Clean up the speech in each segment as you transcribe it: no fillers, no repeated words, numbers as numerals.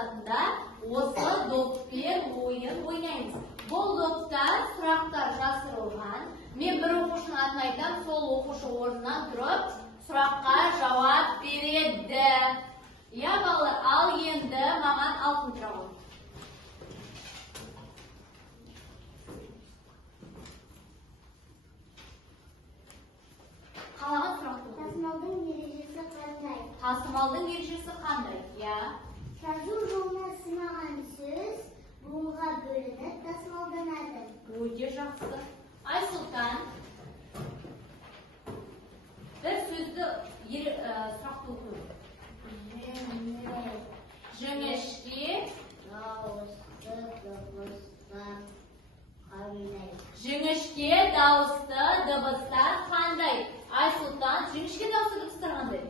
мақсатында осы доппен ойын ойнаймыз. Бұл допта сұрақтар жасырылған. Мен бір оқушының атын айтам, сол оқушы орнынан тұрып, сұраққа жауап береді. Я балалар, ал енді маған алтын сұрағы. Қалаған сұрақты. Тасымалдың ережесі қандай? Тасымалдың ережесі қандай? Я. Жазу жолына сынаған сөз буынға бөлініп тасымалданады. Өте жақсы. Айсұлтан. Бір сөзді сұрақты оқу. Жіңішке дауысты дыбыстар қандай? Айсұлтан, жіңішке дауысты дыбыстар қандай?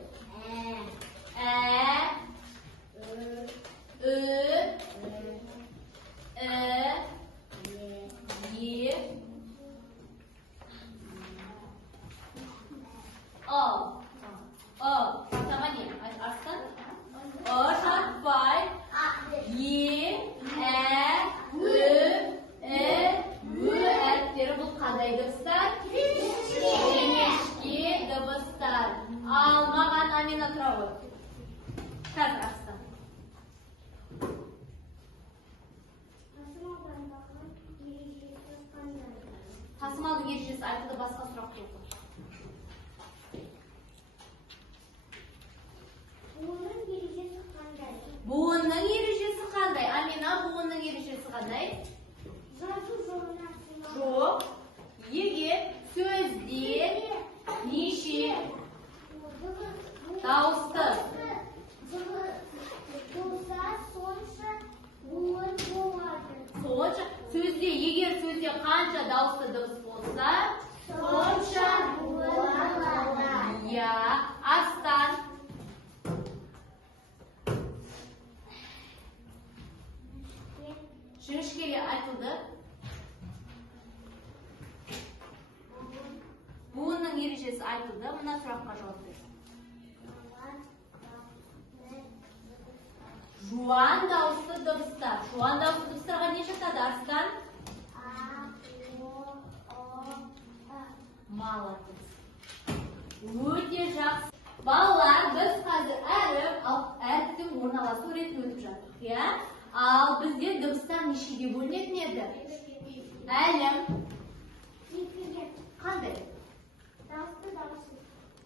Ал маған Амина тұрауы. Қазір Арыстан. Тасымалдың ережесі айтылды, басқа сұрақ жоқ. Буынның ережесі қандай? Буынның ережесі қандай? Амина, буынның ережесі қандай? Жазу жолына сынаған. Жоқ. Егер сөзде неше дауысты болса, сонша буын болады. Сөзде, егер сөзде қанша дауысты дыбыс болса, сонша болады. Я, Арыстан. Жіңішкеле айтылды. Буынның ережесі айтылды. Мына сұраққа жауап бер. Жуан дауысты дыбыстар. Жуан дауысты дыбыстарға не жатады, Арыстан? Молодец. Өте жақсы. Балалар, біз қазір әріптің орналасу ретін өтіп жаттық, иә? Ал бізде дыбыстар нешеге бөлінетін еді? Әлім. Қандай? Дауысты дауыссыз.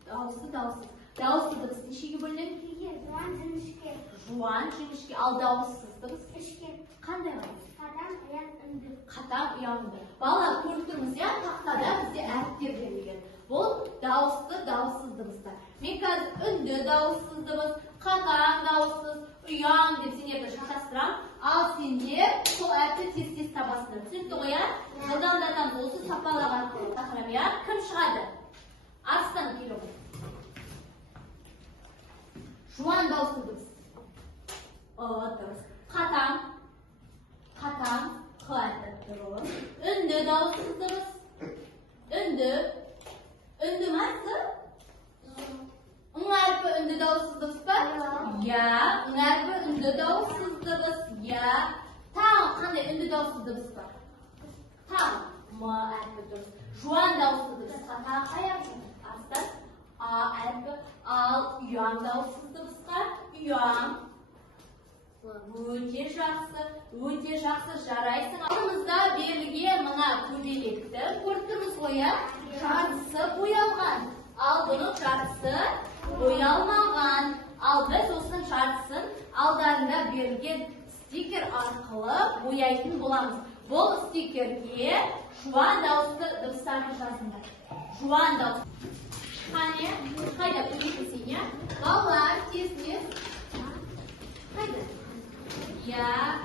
Дауысты дауыссыз. Дауысты дыбыс нешеге бөлінеді? Жуан, жіңішке. Жуан, жіңішке. Ал дауыссыз дыбыс? Ішке. Қандай бар? Қатаң, аян, үнді. Қатаң, ұянды. Балалар, көріп тұрмыз, иә? Тақтада бізде әріптер берілген. Бұл дауысты, дауыссыз дыбыстар. Мен қазір үнді дауыссыз дыбыс, қатаң дауыссыз, ұяң деп сендерді шатастырам. Ал сендер сол әріпті тез-тез табасыңдар. Түсінікті ғой, иә? Жылдамдатамыз, осы сапалаған тақырып, иә? Кім шығады? Арыстан келіп отыр. Жуан дауысты дыбыс. Дұрыс. Қатаң. Қатаң. Қ әріпі дұрыс. Үнді дауысты дыбыс. Үнді. Үнді мәрсі? Үң әріпі үнді дауыссыз дыбыс па? Я. Үң әріпі үнді дауыссыз дыбыс. Я. Таң қандай үнді дауыссыз дыбыс бар? Таң. М әріпі дұрыс. Жуан дауысты дыбыс. Қатаң қай әріпі? Арыстан. А әріпі. Ал ұяң дауыссыз дыбысқа? Ұяң. Өте жақсы. Өте жақсы, жарайсың. Алдымызда берілген мына көбелекті көріп тұрмыз ғой, иә? Жартысы боялған. Ал бұның жартысы боялмаған. Ал біз осының жартысын алдарында берілген стикер арқылы бояйтын боламыз. Бұл стикерге жуан дауысты дыбыстарын жазыңдар. Жуан дауысты. Қане, қайда көбейтесің, иә? Балалар, тез-тез. Қайда? Я,